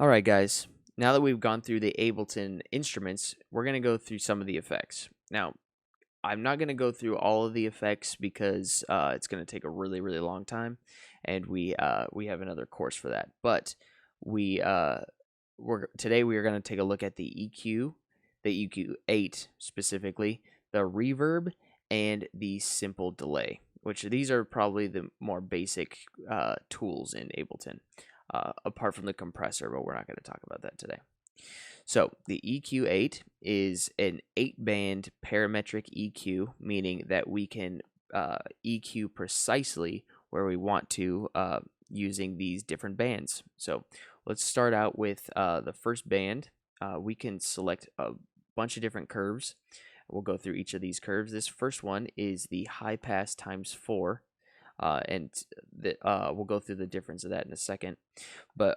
Alright guys, now that we've gone through the Ableton instruments, we're going to go through some of the effects. Now, I'm not going to go through all of the effects because it's going to take a really long time, and we have another course for that. But today we are going to take a look at the EQ8 specifically, the reverb, and the simple delay, which these are probably the more basic tools in Ableton. Apart from the compressor, but we're not going to talk about that today. So the EQ8 is an 8-band parametric EQ, meaning that we can EQ precisely where we want to using these different bands. So let's start out with the first band. We can select a bunch of different curves. We'll go through each of these curves. This first one is the high pass ×4. We'll go through the difference of that in a second. But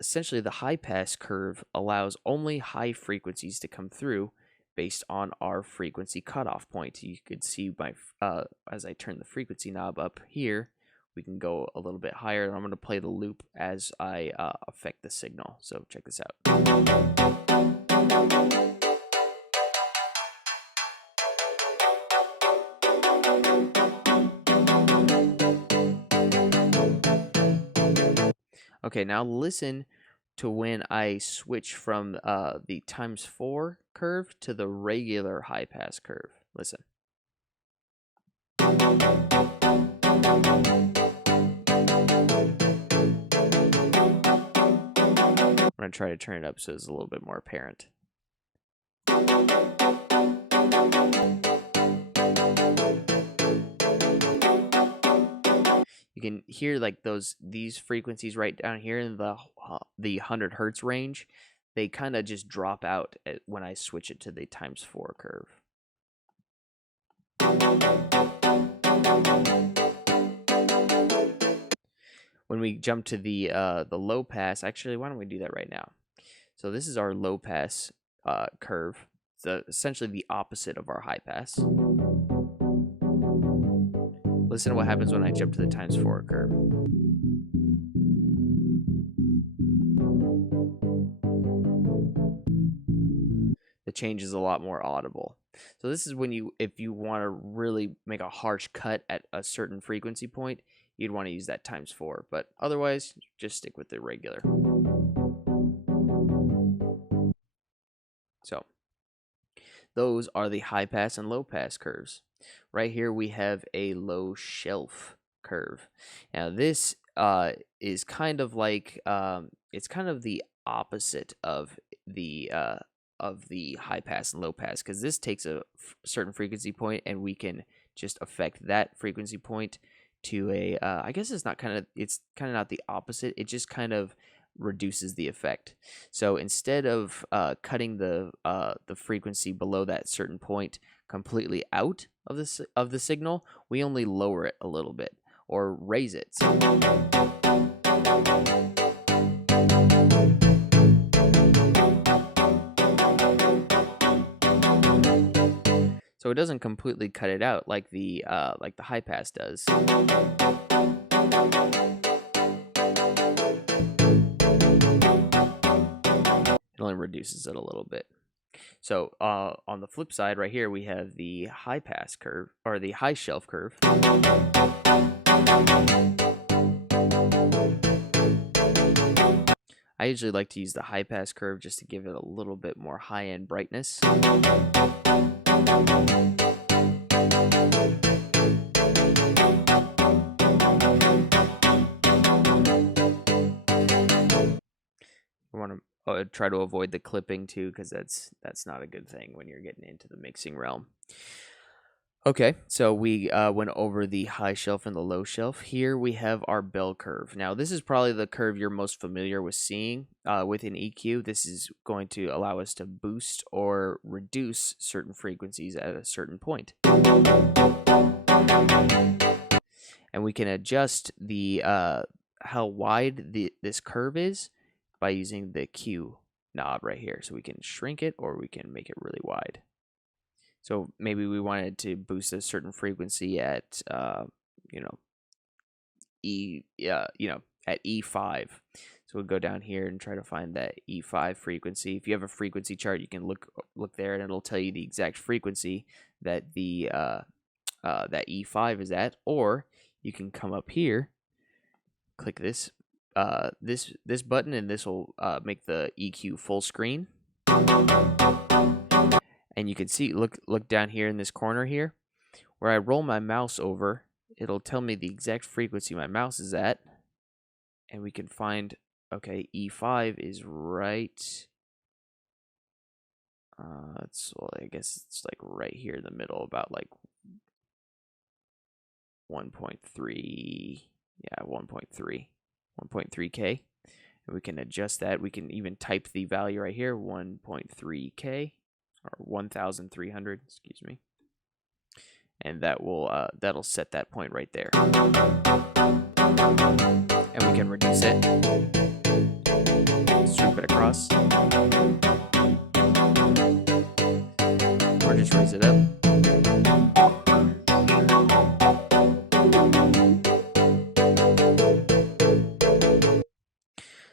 essentially, the high pass curve allows only high frequencies to come through based on our frequency cutoff point. You could see as I turn the frequency knob up here, we can go a little bit higher. And I'm going to play the loop as I affect the signal. So check this out. Okay, now listen to when I switch from the ×4 curve to the regular high pass curve. Listen. I'm going to try to turn it up so it's a little bit more apparent. You can hear like these frequencies right down here in the 100 hertz range. They kind of just drop out when I switch it to the ×4 curve. When we jump to the low pass, actually, why don't we do that right now? So this is our low pass curve. It's essentially the opposite of our high pass. Listen to what happens when I jump to the ×4 curve. The change is a lot more audible. So this is when if you want to really make a harsh cut at a certain frequency point, you'd want to use that ×4. But otherwise, just stick with the regular. So those are the high pass and low pass curves. Right here we have a low shelf curve. Now this is kind of like it's kind of the opposite of the high pass and low pass, because this takes a certain frequency point and we can just affect that frequency point to a I guess it's kind of not the opposite. It just kind of reduces the effect. So instead of cutting the frequency below that certain point completely out of the signal, we only lower it a little bit or raise it. So it doesn't completely cut it out like the high pass does. It only reduces it a little bit. So on the flip side right here, we have the high pass curve, or the high shelf curve. I usually like to use the high pass curve just to give it a little bit more high-end brightness. I want to try to avoid the clipping too, because that's not a good thing when you're getting into the mixing realm. Okay, so we went over the high shelf and the low shelf. Here we have our bell curve. Now this is probably the curve you're most familiar with seeing with an EQ. This is going to allow us to boost or reduce certain frequencies at a certain point. And we can adjust the how wide this curve is by using the Q knob right here. So we can shrink it or we can make it really wide. So maybe we wanted to boost a certain frequency at at E5. So So we'll go down here and try to find that E5 frequency. If you have a frequency chart, you can look there, and it'll tell you the exact frequency that the that E5 is at. Or you can come up here, click this this button, and this will make the EQ full screen. And you can see, look down here in this corner here, where I roll my mouse over, it'll tell me the exact frequency my mouse is at, and we can find, okay, E5 is right. Well, I guess it's like right here in the middle, about like 1.3, yeah, 1.3K. And we can adjust that. We can even type the value right here, 1.3K, or 1,300, excuse me. And that will that'll set that point right there. And we can reduce it, sweep it across, or just raise it up.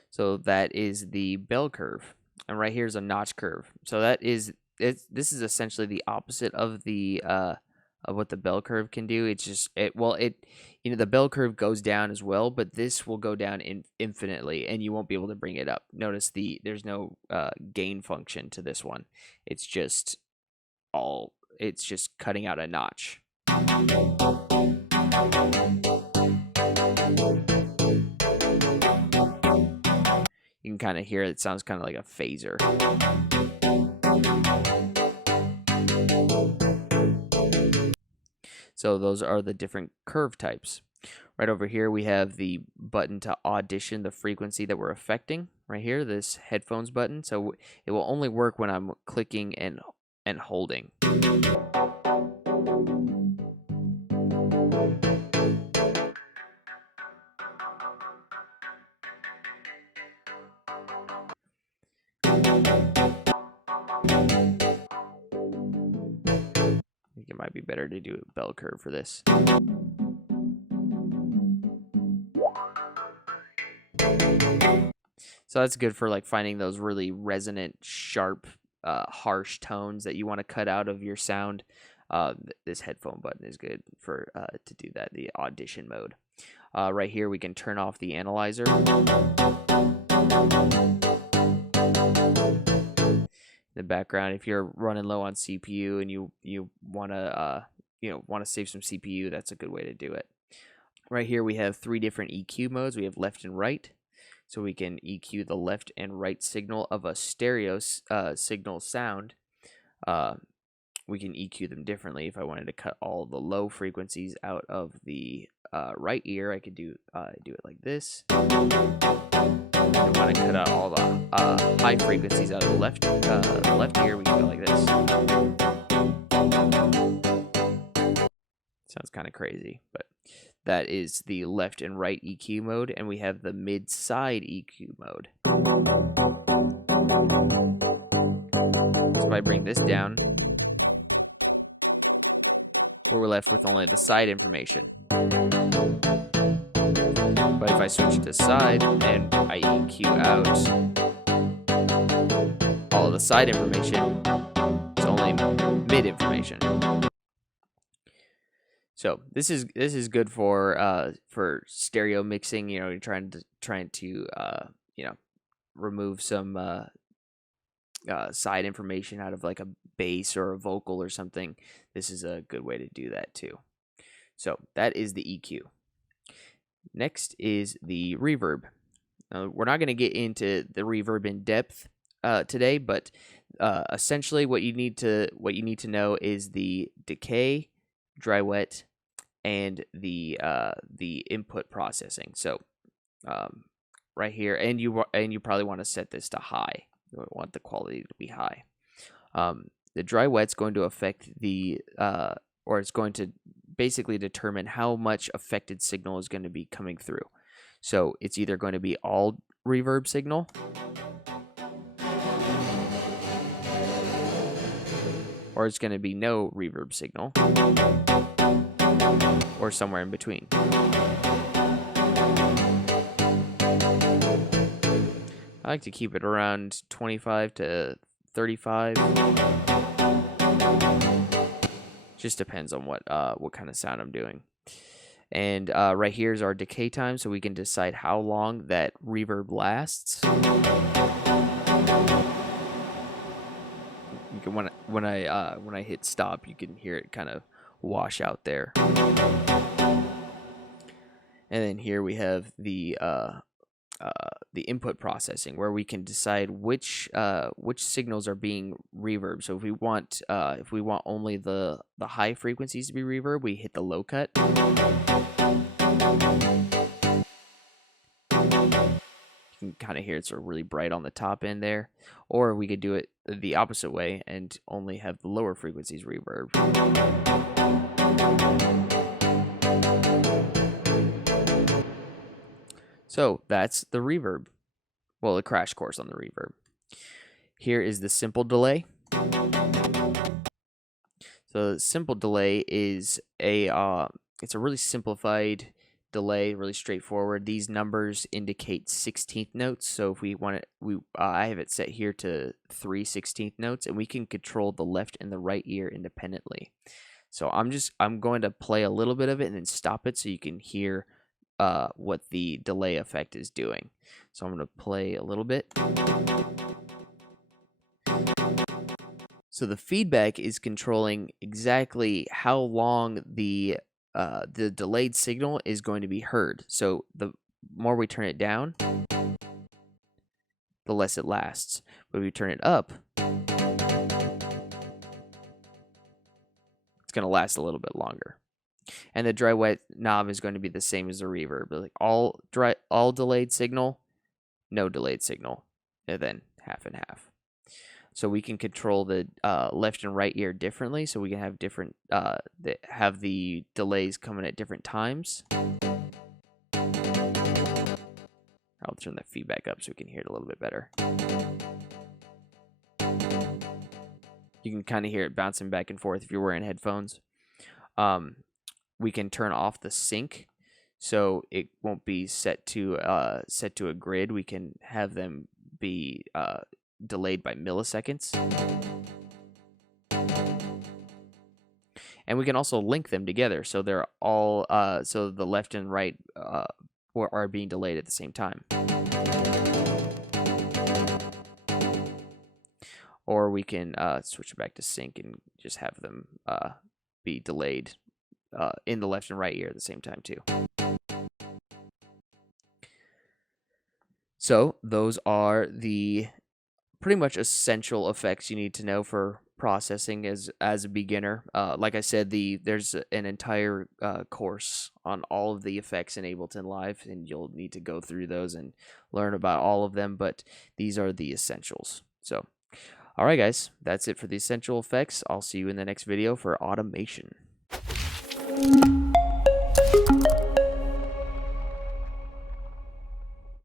So that is the bell curve, and right here is a notch curve. So that is this is essentially the opposite of the of what the bell curve can do. It's just the bell curve goes down as well, but this will go down infinitely, and you won't be able to bring it up. Notice there's no gain function to this one. It's just cutting out a notch. You can kind of hear it sounds kind of like a phaser. So those are the different curve types. Right over here we have the button to audition the frequency that we're affecting. Right here, this headphones button. So it will only work when I'm clicking and holding. I think it might be better to do a bell curve for this. So that's good for like finding those really resonant, sharp, harsh tones that you want to cut out of your sound. This headphone button is good for to do that, the audition mode. Right here we can turn off the analyzer. The background, if you're running low on CPU and you want to save some CPU, that's a good way to do it. Right here we have 3 different EQ modes. We have left and right, so we can EQ the left and right signal of a stereo signal sound. We can EQ them differently. If I wanted to cut all the low frequencies out of the right ear, I could do it like this. If I want to cut out all the high frequencies out of the left ear, we can go like this. Sounds kind of crazy, but that is the left and right EQ mode, and we have the mid-side EQ mode. So if I bring this down, we're left with only the side information. But if I switch to side and I EQ out all of the side information, it's only mid information. So this is good for stereo mixing. You know, you're trying to remove some side information out of like a bass or a vocal or something. This is a good way to do that too. So that is the EQ. Next is the reverb. We're not going to get into the reverb in depth today, but essentially what you need to know is the decay, dry wet, and the input processing. So right here, and you probably want to set this to high. You want the quality to be high. The dry wet's going to affect or it's going to basically determine how much affected signal is going to be coming through. So it's either going to be all reverb signal, or it's going to be no reverb signal, or somewhere in between. I like to keep it around 25 to 35. Just depends on what kind of sound I'm doing. And right here is our decay time, so we can decide how long that reverb lasts. You can when I hit stop, you can hear it kind of wash out there. And then here we have the input processing, where we can decide which signals are being reverb. So if we want only the high frequencies to be reverb, we hit the low cut. You can kind of hear it's really bright on the top end there. Or we could do it the opposite way and only have the lower frequencies reverb. So that's the reverb. Well, a crash course on the reverb. Here is the simple delay. So the simple delay is it's a really simplified delay, really straightforward. These numbers indicate 16th notes. So if we want it, I have it set here to 3 16th notes, and we can control the left and the right ear independently. So I'm going to play a little bit of it and then stop it so you can hear what the delay effect is doing. So I'm going to play a little bit. So the feedback is controlling exactly how long the delayed signal is going to be heard. So the more we turn it down, the less it lasts. But if we turn it up, it's going to last a little bit longer. And the dry wet knob is going to be the same as the reverb. Like all delayed signal, no delayed signal, and then half and half. So we can control the left and right ear differently. So we can have different have the delays coming at different times. I'll turn the feedback up so we can hear it a little bit better. You can kind of hear it bouncing back and forth if you're wearing headphones. We can turn off the sync, so it won't be set to a grid. We can have them be delayed by milliseconds, and we can also link them together, so they're all so the left and right are being delayed at the same time. Or we can switch it back to sync and just have them be delayed in the left and right ear at the same time too. So those are the pretty much essential effects you need to know for processing as a beginner. Like I said, there's an entire course on all of the effects in Ableton Live, and you'll need to go through those and learn about all of them, but these are the essentials. So, all right, guys, that's it for the essential effects. I'll see you in the next video for automation.